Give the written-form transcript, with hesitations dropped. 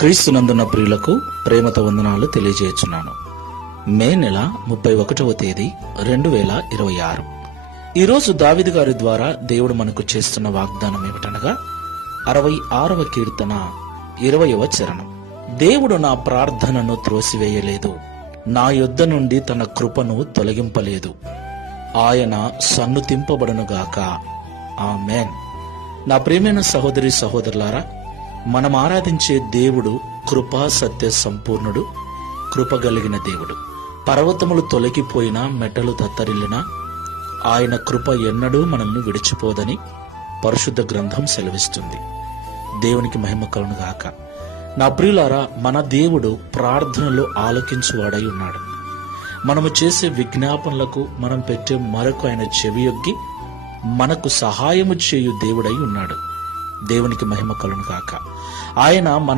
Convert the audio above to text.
క్రీస్తునందున్న ప్రియులకు ప్రేమతో వందనాలు తెలియజేస్తున్నాను. మే నెల 31వ తేదీ 2026. ఈరోజు దావీదు గారి ద్వారా దేవుడు మనకు చేస్తున్న వాగ్దానం ఏమిటనగా 66వ కీర్తన 20వ చరణం. దేవుడు నా ప్రార్థనను త్రోసివేయలేదు, నా యొద్ద నుండి తన కృపను తొలగింపలేదు. ఆయన సన్నుతింపబడునుగాక. ఆమేన్. నా ప్రియమైన సహోదరి సహోదరులారా, మనం ఆరాధించే దేవుడు కృపా సత్య సంపూర్ణుడు, కృపగలిగిన దేవుడు. పర్వతములు తొలగిపోయినా, మెట్టలు తత్తరిల్లినా ఆయన కృప ఎన్నడూ మనల్ని విడిచిపోదని పరిశుద్ధ గ్రంథం సెలవిస్తుంది. దేవునికి మహిమ కలుగును గాక. నా ప్రియులారా, మన దేవుడు ప్రార్థనలో ఆలకించువాడై ఉన్నాడు. మనము చేసే విజ్ఞాపనలకు మనం పెట్టే మరొక ఆయన చెవియొగ్గి మనకు సహాయము చేయు దేవుడై ఉన్నాడు. దేవునికి మహిమ కలుగును గాక. ఆయన మన